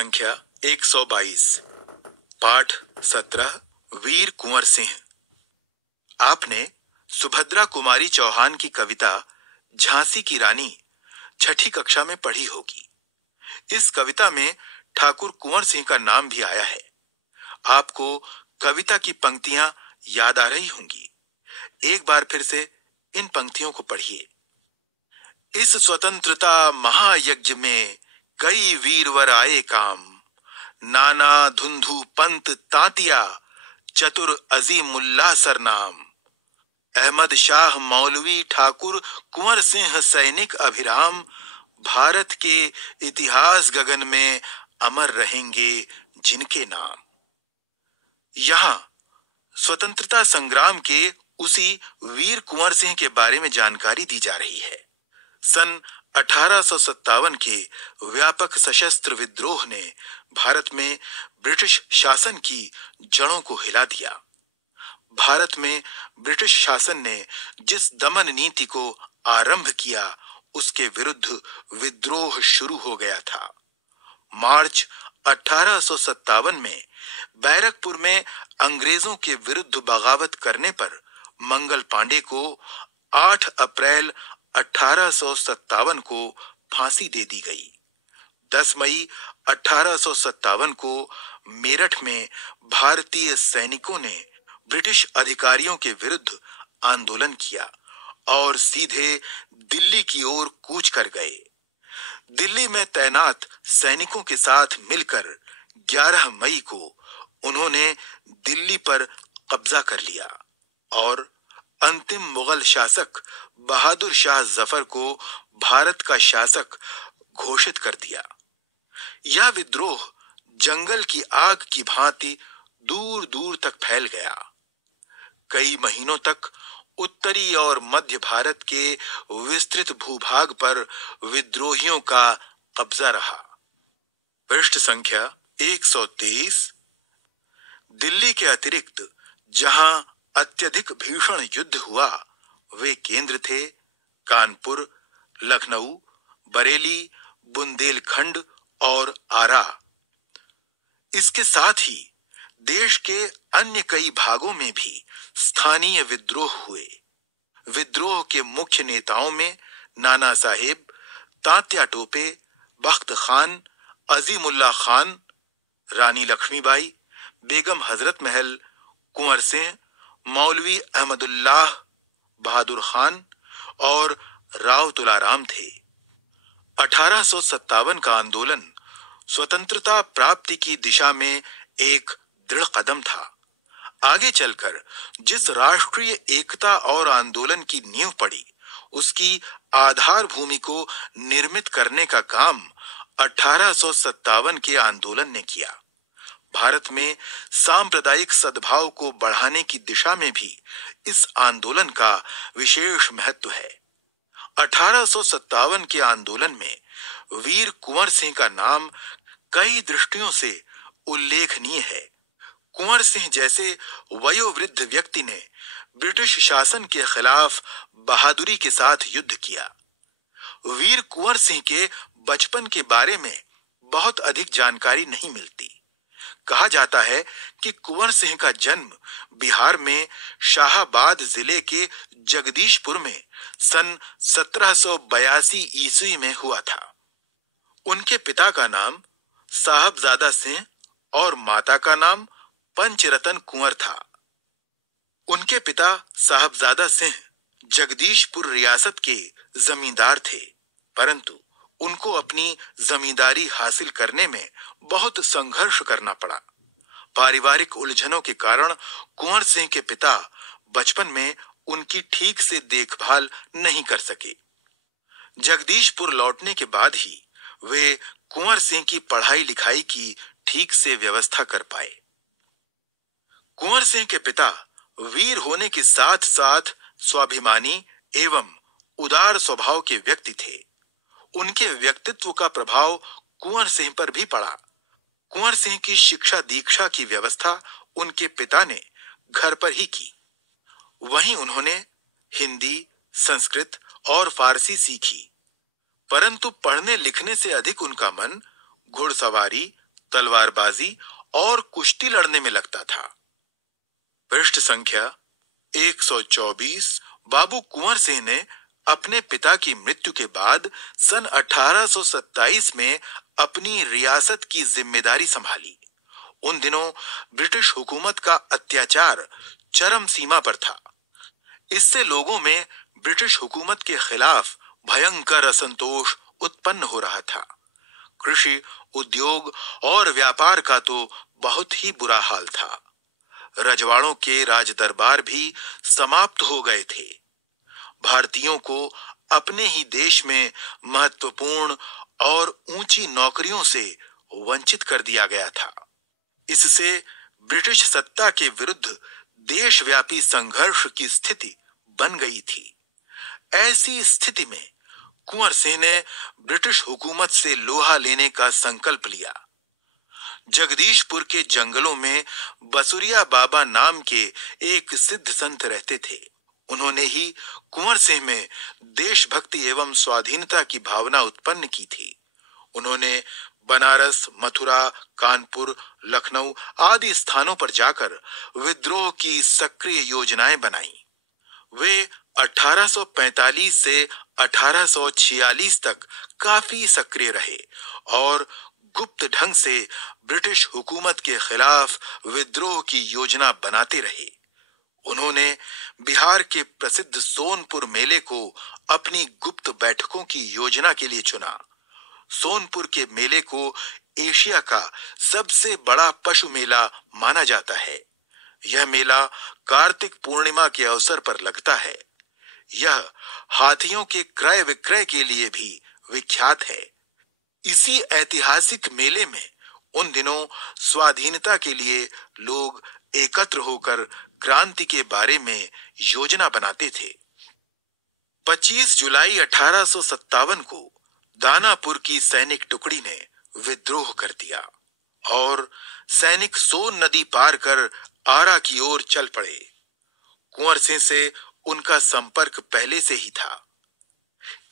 संख्या 122। पाठ 17। वीर कुंवर सिंह। आपने सुभद्रा कुमारी चौहान की कविता झांसी की रानी छठी कक्षा में पढ़ी होगी। इस कविता में ठाकुर कुंवर सिंह का नाम भी आया है। आपको कविता की पंक्तियां याद आ रही होंगी। एक बार फिर से इन पंक्तियों को पढ़िए। इस स्वतंत्रता महायज्ञ में कई वीरवर आए काम, नाना धुंधु पंत तांतिया चतुर अजीमुल्लाह सरनाम। अहमद शाह मौलवी ठाकुर कुंवर सिंह सैनिक अभिराम, भारत के इतिहास गगन में अमर रहेंगे जिनके नाम। यहाँ स्वतंत्रता संग्राम के उसी वीर कुंवर सिंह के बारे में जानकारी दी जा रही है। सन 1857 के व्यापक सशस्त्र विद्रोह ने भारत में ब्रिटिश शासन की जड़ों को हिला दिया। भारत में ब्रिटिश शासन ने जिस दमन नीति को आरंभ किया, उसके विरुद्ध विद्रोह शुरू हो गया था। मार्च 1857 में बैरकपुर में अंग्रेजों के विरुद्ध बगावत करने पर मंगल पांडे को 8 अप्रैल 1857 को फांसी दे दी गई। 10 मई 1857 को मेरठ में भारतीय सैनिकों ने ब्रिटिश अधिकारियों के विरुद्ध आंदोलन किया और सीधे दिल्ली की ओर कूच कर गए। दिल्ली में तैनात सैनिकों के साथ मिलकर 11 मई को उन्होंने दिल्ली पर कब्जा कर लिया और अंतिम मुगल शासक बहादुर शाह जफर को भारत का शासक घोषित कर दिया। यह विद्रोह जंगल की आग की भांति दूर दूर तक फैल गया। कई महीनों तक उत्तरी और मध्य भारत के विस्तृत भूभाग पर विद्रोहियों का कब्जा रहा। पृष्ठ संख्या 123। दिल्ली के अतिरिक्त जहां अत्यधिक भीषण युद्ध हुआ, वे केंद्र थे कानपुर, लखनऊ, बरेली, बुंदेलखंड और आरा। इसके साथ ही देश के अन्य कई भागों में भी स्थानीय विद्रोह हुए। विद्रोह के मुख्य नेताओं में नाना साहेब, तात्या टोपे, बख्त खान, अजीमुल्लाह खान, रानी लक्ष्मीबाई, बेगम हजरत महल, कुंवर सिंह, मौलवी अहमदुल्लाह, बहादुर खान और राव तुलाराम थे। 1857 का आंदोलन स्वतंत्रता प्राप्ति की दिशा में एक दृढ़ कदम था। आगे चलकर जिस राष्ट्रीय एकता और आंदोलन की नींव पड़ी, उसकी आधार भूमि को निर्मित करने का काम 1857 के आंदोलन ने किया। भारत में सांप्रदायिक सद्भाव को बढ़ाने की दिशा में भी इस आंदोलन का विशेष महत्व है। 1857 के आंदोलन में वीर कुंवर सिंह का नाम कई दृष्टियों से उल्लेखनीय है। कुंवर सिंह जैसे वयोवृद्ध व्यक्ति ने ब्रिटिश शासन के खिलाफ बहादुरी के साथ युद्ध किया। वीर कुंवर सिंह के बचपन के बारे में बहुत अधिक जानकारी नहीं मिलती। कहा जाता है कि कुंवर सिंह का जन्म बिहार में शाहाबाद जिले के जगदीशपुर में सन 1782 ईस्वी में हुआ था। उनके पिता का नाम साहबजादा सिंह और माता का नाम पंचरतन कुंवर था। उनके पिता साहबजादा सिंह जगदीशपुर रियासत के जमींदार थे, परंतु उनको अपनी जमींदारी हासिल करने में बहुत संघर्ष करना पड़ा। पारिवारिक उलझनों के कारण कुंवर सिंह के पिता बचपन में उनकी ठीक से देखभाल नहीं कर सके। जगदीशपुर लौटने के बाद ही वे कुंवर सिंह की पढ़ाई लिखाई की ठीक से व्यवस्था कर पाए। कुंवर सिंह के पिता वीर होने के साथ साथ स्वाभिमानी एवं उदार स्वभाव के व्यक्ति थे। उनके व्यक्तित्व का प्रभाव कुंवर सिंह पर भी पड़ा। कुंवर सिंह की शिक्षा दीक्षा की व्यवस्था उनके पिता ने घर पर ही की। वहीं उन्होंने हिंदी, संस्कृत और फारसी सीखी, परंतु पढ़ने लिखने से अधिक उनका मन घुड़सवारी, तलवारबाजी और कुश्ती लड़ने में लगता था। पृष्ठ संख्या 124। बाबू कुंवर सिंह ने अपने पिता की मृत्यु के बाद सन 1827 में अपनी रियासत की जिम्मेदारी संभाली। उन दिनों ब्रिटिश हुकूमत का अत्याचार चरम सीमा पर था। इससे लोगों में ब्रिटिश हुकूमत के खिलाफ भयंकर असंतोष उत्पन्न हो रहा था। कृषि, उद्योग और व्यापार का तो बहुत ही बुरा हाल था। रजवाड़ों के राज दरबार भी समाप्त हो गए थे। भारतीयों को अपने ही देश में महत्वपूर्ण और ऊंची नौकरियों से वंचित कर दिया गया था। इससे ब्रिटिश सत्ता के विरुद्ध देशव्यापी संघर्ष की स्थिति बन गई थी। ऐसी स्थिति में कुंवर सिंह ने ब्रिटिश हुकूमत से लोहा लेने का संकल्प लिया। जगदीशपुर के जंगलों में बसुरिया बाबा नाम के एक सिद्ध संत रहते थे। उन्होंने ही कुंवर सिंह में देशभक्ति एवं स्वाधीनता की भावना उत्पन्न की थी। उन्होंने बनारस, मथुरा, कानपुर, लखनऊ आदि स्थानों पर जाकर विद्रोह की सक्रिय योजनाएं बनाई। वे 1845 से 1846 तक काफी सक्रिय रहे और गुप्त ढंग से ब्रिटिश हुकूमत के खिलाफ विद्रोह की योजना बनाते रहे। उन्होंने बिहार के प्रसिद्ध सोनपुर मेले को अपनी गुप्त बैठकों की योजना के लिए चुना। सोनपुर के मेले को एशिया का सबसे बड़ा पशु मेला माना जाता है। यह मेला कार्तिक पूर्णिमा के अवसर पर लगता है। यह हाथियों के क्रय विक्रय के लिए भी विख्यात है। इसी ऐतिहासिक मेले में उन दिनों स्वाधीनता के लिए लोग एकत्र होकर क्रांति के बारे में योजना बनाते थे। 25 जुलाई 1857 को दानापुर की सैनिक टुकड़ी ने विद्रोह कर दिया और सैनिक सोन नदी पार कर आरा की ओर चल पड़े। कुंवर सिंह से उनका संपर्क पहले से ही था।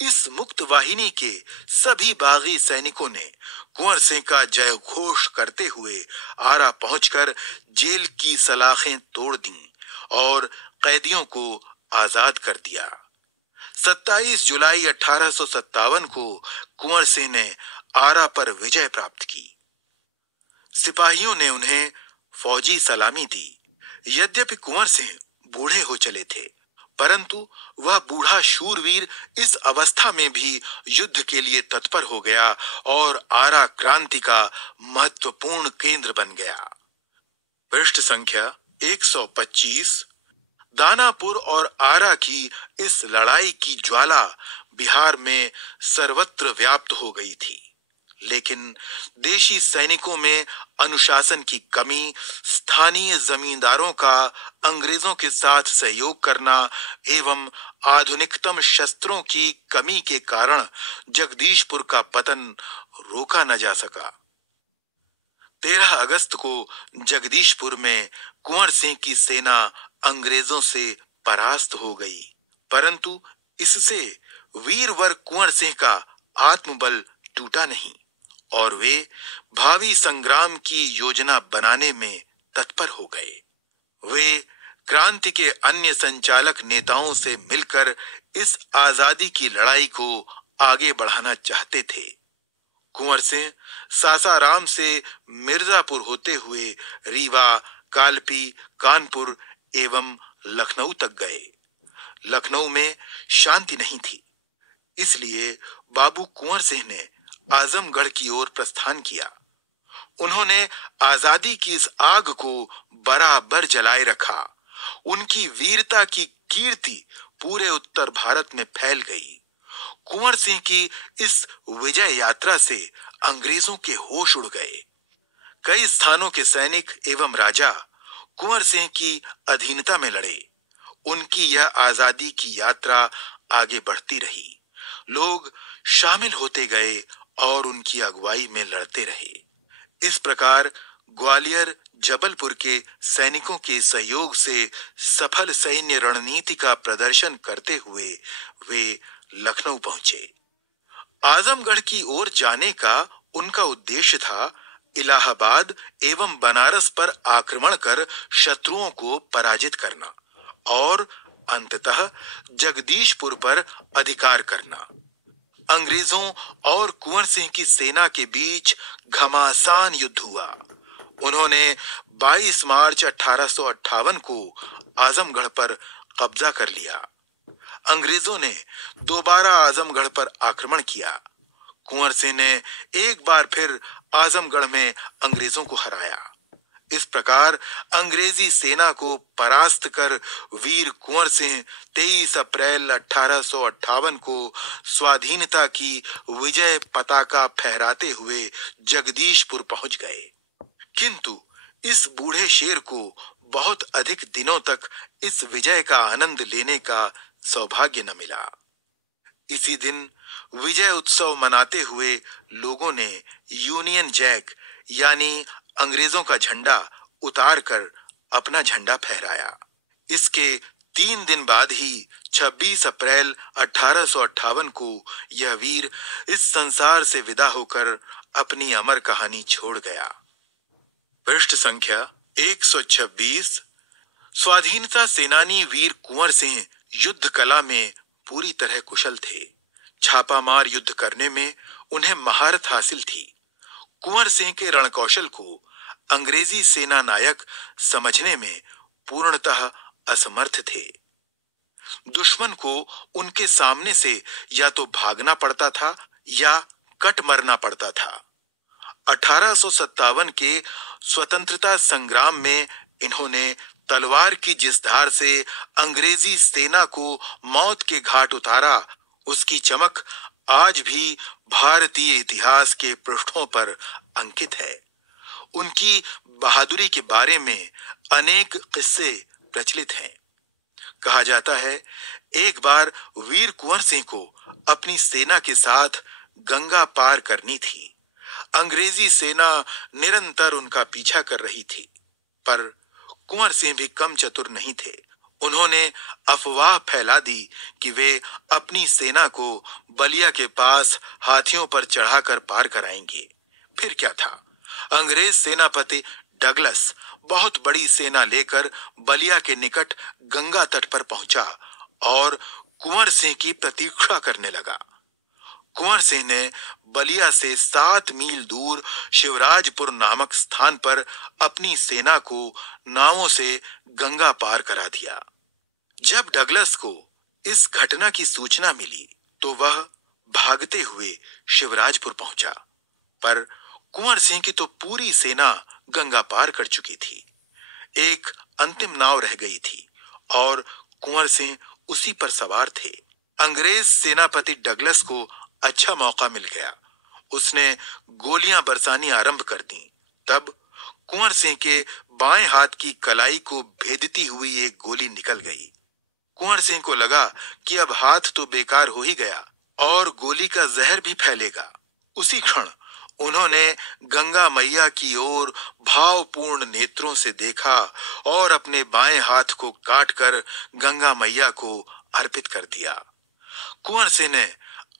इस मुक्त वाहिनी के सभी बागी सैनिकों ने कुंवर सिंह का जय घोष करते हुए आरा पहुंचकर जेल की सलाखें तोड़ दी और कैदियों को आजाद कर दिया। 27 जुलाई 1857 को कुंवर सिंह ने आरा पर विजय प्राप्त की। सिपाहियों ने उन्हें फौजी सलामी दी। यद्यपि कुंवर सिंह बूढ़े हो चले थे, परंतु वह बूढ़ा शूरवीर इस अवस्था में भी युद्ध के लिए तत्पर हो गया और आरा क्रांति का महत्वपूर्ण केंद्र बन गया। पृष्ठ संख्या 125। दानापुर और आरा की इस लड़ाई की ज्वाला बिहार में सर्वत्र व्याप्त हो गई थी, लेकिन देशी सैनिकों में अनुशासन की कमी, स्थानीय जमींदारों का अंग्रेजों के साथ सहयोग करना एवं आधुनिकतम शस्त्रों की कमी के कारण जगदीशपुर का पतन रोका न जा सका। 13 अगस्त को जगदीशपुर में कुंवर सिंह की सेना अंग्रेजों से परास्त हो गई, परंतु इससे वीरवर कुंवर सिंह का आत्मबल टूटा नहीं और वे भावी संग्राम की योजना बनाने में तत्पर हो गए। वे क्रांति के अन्य संचालक नेताओं से मिलकर इस आजादी की लड़ाई को आगे बढ़ाना चाहते थे। कुंवर सिंह सासाराम से मिर्जापुर होते हुए रीवा, कालपी, कानपुर एवं लखनऊ तक गए। लखनऊ में शांति नहीं थी, इसलिए बाबू कुंवर सिंह ने आजमगढ़ की ओर प्रस्थान किया। उन्होंने आजादी की इस आग को बराबर जलाए रखा। उनकी वीरता की कीर्ति पूरे उत्तर भारत में फैल गई। कुंवर सिंह की इस विजय यात्रा से अंग्रेजों के होश उड़ गए। कई स्थानों के सैनिक एवं राजा कुंवर सिंह की अधीनता में लड़े। उनकी यह आजादी की यात्रा आगे बढ़ती रही। लोग शामिल होते गए और उनकी अगुवाई में लड़ते रहे। इस प्रकार ग्वालियर, जबलपुर के सैनिकों के सहयोग से सफल सैन्य रणनीति का प्रदर्शन करते हुए वे लखनऊ पहुंचे। आजमगढ़ की ओर जाने का उनका उद्देश्य था इलाहाबाद एवं बनारस पर आक्रमण कर शत्रुओं को पराजित करना और अंततः जगदीशपुर पर अधिकार करना। अंग्रेजों और कुंवर सिंह की सेना के बीच घमासान युद्ध हुआ। उन्होंने 22 मार्च 1858 को आजमगढ़ पर कब्जा कर लिया। अंग्रेजों ने दोबारा आजमगढ़ पर आक्रमण किया। कुंवर सिंह ने एक बार फिर आजमगढ़ में अंग्रेजों को हराया। इस प्रकार अंग्रेजी सेना को परास्त कर वीर कुंवर सिंह 23 अप्रैल 1858 को स्वाधीनता की विजय पताका फहराते हुए जगदीशपुर पहुंच गए। किंतु इस बूढ़े शेर को बहुत अधिक दिनों तक इस विजय का आनंद लेने का सौभाग्य न मिला। इसी दिन विजय उत्सव मनाते हुए लोगों ने यूनियन जैक यानी अंग्रेजों का झंडा उतार कर अपना झंडा फहराया। इसके 3 दिन बाद ही 26 अप्रैल 1858 को यह वीर इस संसार से विदा होकर अपनी अमर कहानी छोड़ गया। पृष्ठ संख्या 126। स्वाधीनता सेनानी वीर कुंवर सिंह युद्ध कला में पूरी तरह कुशल थे। छापामार युद्ध करने में उन्हें महारत हासिल थी। कुंवर सिंह के रणकौशल को अंग्रेजी सेना नायक समझने में पूर्णतः असमर्थ थे। दुश्मन को उनके सामने से या तो भागना पड़ता था या कट मरना पड़ता था। 1857 के स्वतंत्रता संग्राम में इन्होंने तलवार की जिस धार से अंग्रेजी सेना को मौत के घाट उतारा, उसकी चमक आज भी भारतीय इतिहास के पृष्ठों पर अंकित है। उनकी बहादुरी के बारे में अनेक किस्से प्रचलित हैं। कहा जाता है, एक बार वीर कुंवर सिंह को अपनी सेना के साथ गंगा पार करनी थी। अंग्रेजी सेना निरंतर उनका पीछा कर रही थी, पर कुंवर सिंह भी कम चतुर नहीं थे। उन्होंने अफवाह फैला दी कि वे अपनी सेना को बलिया के पास हाथियों पर चढ़ाकर पार कराएंगे। फिर क्या था, अंग्रेज सेनापति डगलस बहुत बड़ी सेना लेकर बलिया के निकट गंगा तट पर पहुंचा और कुंवर सिंह की प्रतीक्षा करने लगा। कुंवर सिंह ने बलिया से 7 मील दूर शिवराजपुर नामक स्थान पर अपनी सेना को नावों से गंगा पार करा दिया। जब डगलस को इस घटना की सूचना मिली तो वह भागते हुए शिवराजपुर पहुंचा, पर कुंवर सिंह की तो पूरी सेना गंगा पार कर चुकी थी। एक अंतिम नाव रह गई थी और कुंवर सिंह उसी पर सवार थे। अंग्रेज सेनापति डगलस को अच्छा मौका मिल गया। उसने गोलियां बरसानी आरंभ कर दी। तब कुंवर सिंह के बाएं हाथ की कलाई को भेदती हुई एक गोली निकल गई। कुंवर सिंह को लगा कि अब हाथ तो बेकार हो ही गया और गोली का जहर भी फैलेगा। उसी क्षण उन्होंने गंगा मैया की ओर भावपूर्ण नेत्रों से देखा और अपने बाएं हाथ को काटकर गंगा मैया को अर्पित कर दिया। कुंवर सिंह ने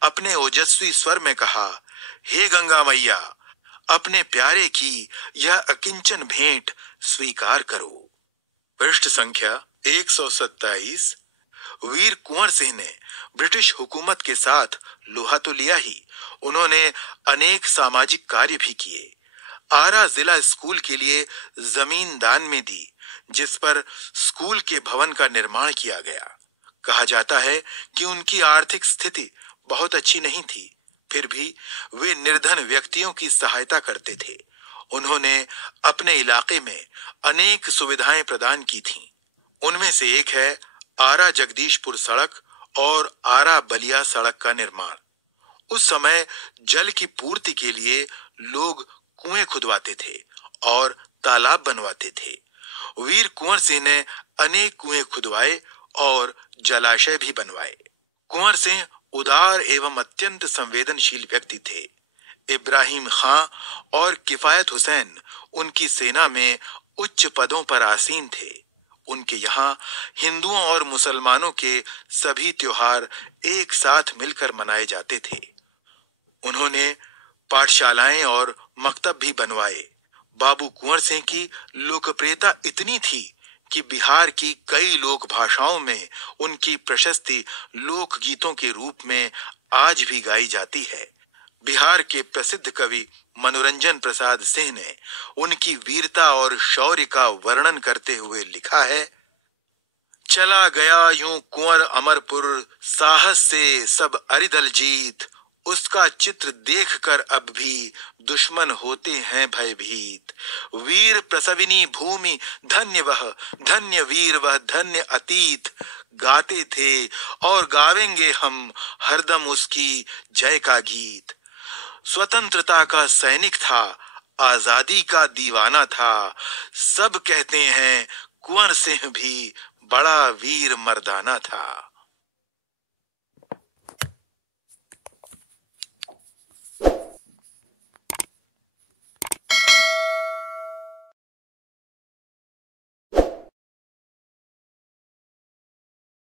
अपने ओजस्वी स्वर में कहा, हे गंगा मैया, अपने प्यारे की यह अकिंचन भेंट स्वीकार करो। पृष्ठ संख्या 127। वीर कुंवर सिंह ने ब्रिटिश हुकूमत के साथ लोहा तो लिया ही, उन्होंने अनेक सामाजिक कार्य भी किए। आरा जिला स्कूल के लिए जमीन दान में दी, जिस पर स्कूल के भवन का निर्माण किया गया। कहा जाता है कि उनकी आर्थिक स्थिति बहुत अच्छी नहीं थी, फिर भी वे निर्धन व्यक्तियों की सहायता करते थे। उन्होंने अपने इलाके में अनेक सुविधाएं प्रदान की थीं। उनमें से एक है आरा जगदीशपुर सड़क और आरा बलिया सड़क का निर्माण। उस समय जल की पूर्ति के लिए लोग कुएं खुदवाते थे और तालाब बनवाते थे। वीर कुंवर सिंह ने अनेक कुएं खुदवाए और जलाशय भी बनवाए। कुंवर सिंह उदार एवं अत्यंत संवेदनशील व्यक्ति थे। इब्राहिम खां और किफायत हुसैन उनकी सेना में उच्च पदों पर आसीन थे। उनके यहाँ हिंदुओं और मुसलमानों के सभी त्योहार एक साथ मिलकर मनाए जाते थे। उन्होंने पाठशालाएं और मकतब भी बनवाए। बाबू कुंवर सिंह की लोकप्रियता इतनी थी कि बिहार की कई लोक भाषाओं में उनकी प्रशस्ति लोकगीतों के रूप में आज भी गाई जाती है। बिहार के प्रसिद्ध कवि मनोरंजन प्रसाद सिंह ने उनकी वीरता और शौर्य का वर्णन करते हुए लिखा है, चला गया यूं कुंवर अमरपुर, साहस से सब अरिदल जीत, उसका चित्र देखकर अब भी दुश्मन होते हैं भयभीत। वीर प्रसविनी भूमि धन्य वह, धन्य वीर वह, धन्य अतीत, गाते थे और गावेंगे हम हरदम उसकी जय का गीत। स्वतंत्रता का सैनिक था, आजादी का दीवाना था, सब कहते हैं कुंवर सिंह भी बड़ा वीर मर्दाना था।